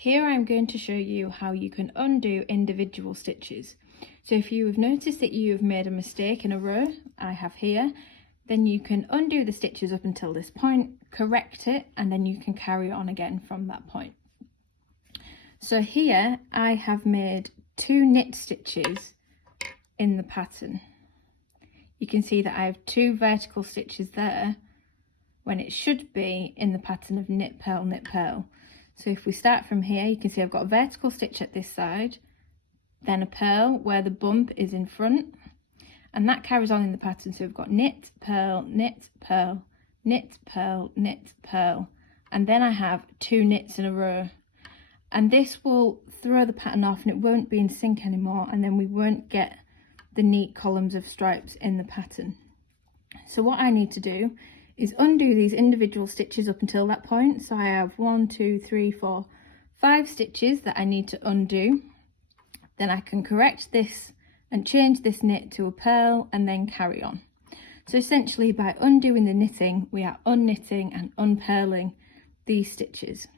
Here I'm going to show you how you can undo individual stitches. So if you have noticed that you have made a mistake in a row, I have here, then you can undo the stitches up until this point, correct it, and then you can carry on again from that point. So here I have made 2 knit stitches in the pattern. You can see that I have 2 vertical stitches there when it should be in the pattern of knit, purl, knit, purl. So if we start from here, you can see I've got a vertical stitch at this side, then a purl where the bump is in front, and that carries on in the pattern. So we've got knit, purl, knit, purl, knit, purl, knit, purl, and then I have 2 knits in a row. And this will throw the pattern off and it won't be in sync anymore, and then we won't get the neat columns of stripes in the pattern. So what I need to do is undo these individual stitches up until that point. So I have 1, 2, 3, 4, 5 stitches that I need to undo. Then I can correct this and change this knit to a purl and then carry on. So essentially by undoing the knitting, we are unknitting and unpurling these stitches.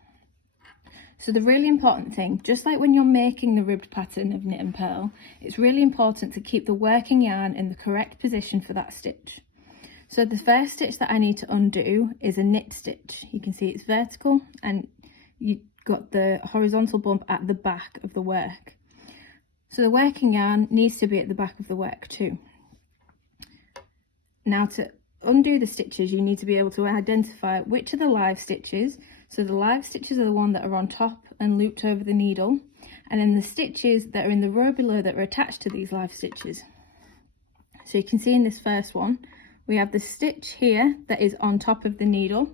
So the really important thing, just like when you're making the ribbed pattern of knit and purl, it's really important to keep the working yarn in the correct position for that stitch. So the first stitch that I need to undo is a knit stitch. You can see it's vertical and you've got the horizontal bump at the back of the work. So the working yarn needs to be at the back of the work too. Now to undo the stitches, you need to be able to identify which are the live stitches. So the live stitches are the one that are on top and looped over the needle, and then the stitches that are in the row below that are attached to these live stitches. So you can see in this first one, we have the stitch here that is on top of the needle,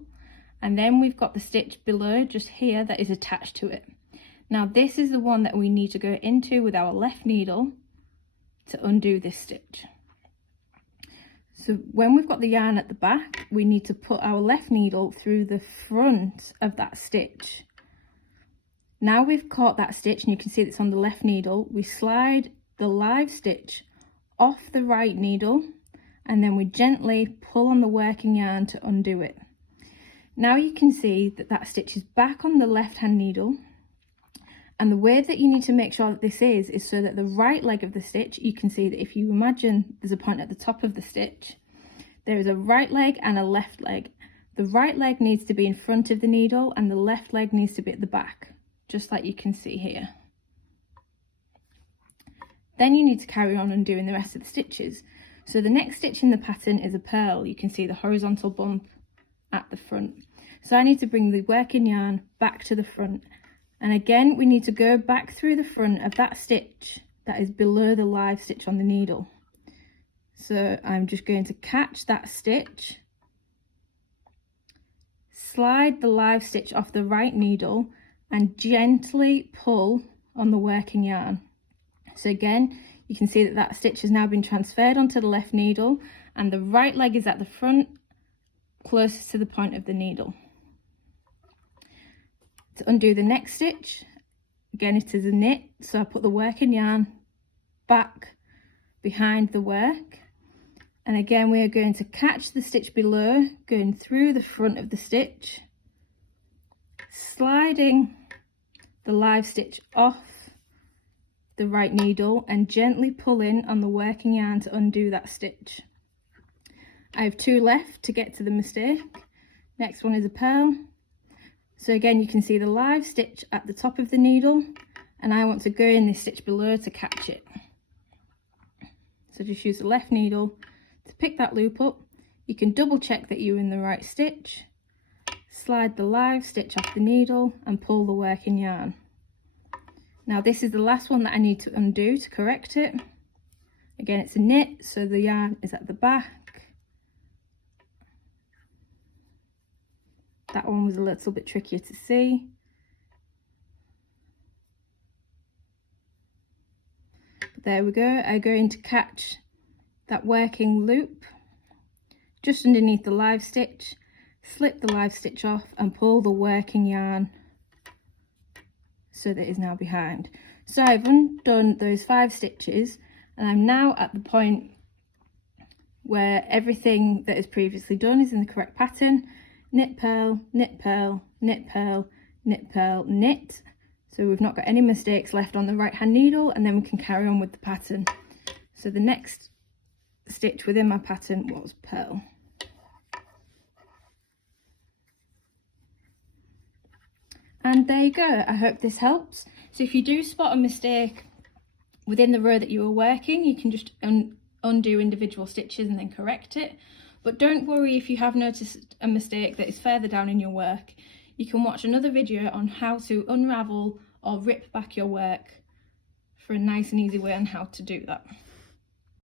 and then we've got the stitch below just here that is attached to it. Now this is the one that we need to go into with our left needle to undo this stitch. So when we've got the yarn at the back, we need to put our left needle through the front of that stitch. Now we've caught that stitch and you can see it's on the left needle, we slide the live stitch off the right needle and then we gently pull on the working yarn to undo it. Now you can see that that stitch is back on the left hand needle, and the way that you need to make sure that this is so that the right leg of the stitch, you can see that if you imagine there's a point at the top of the stitch, there is a right leg and a left leg. The right leg needs to be in front of the needle and the left leg needs to be at the back, just like you can see here. Then you need to carry on undoing the rest of the stitches. So the next stitch in the pattern is a purl. You can see the horizontal bump at the front. So I need to bring the working yarn back to the front. And again, we need to go back through the front of that stitch that is below the live stitch on the needle. So I'm just going to catch that stitch, slide the live stitch off the right needle and gently pull on the working yarn. So again, you can see that that stitch has now been transferred onto the left needle and the right leg is at the front, closest to the point of the needle. To undo the next stitch, again it is a knit, so I put the working yarn back behind the work, and again we are going to catch the stitch below, going through the front of the stitch, sliding the live stitch off the right needle and gently pulling on the working yarn to undo that stitch. I have 2 left to get to the mistake. Next one is a purl. So again, you can see the live stitch at the top of the needle and I want to go in this stitch below to catch it. So just use the left needle to pick that loop up. You can double check that you're in the right stitch, slide the live stitch off the needle and pull the working yarn. Now this is the last one that I need to undo to correct it. Again, it's a knit, so the yarn is at the back. That one was a little bit trickier to see. But there we go. I'm going to catch that working loop just underneath the live stitch, slip the live stitch off and pull the working yarn so that it is now behind. So I've undone those 5 stitches and I'm now at the point where everything that is previously done is in the correct pattern. Knit, purl, knit, purl, knit, purl, knit, purl, knit, So we've not got any mistakes left on the right hand needle, and then we can carry on with the pattern. So the next stitch within my pattern was pearl. And there you go. I hope this helps. So if you do spot a mistake within the row that you were working, you can just undo individual stitches and then correct it. But don't worry if you have noticed a mistake that is further down in your work. You can watch another video on how to unravel or rip back your work for a nice and easy way on how to do that.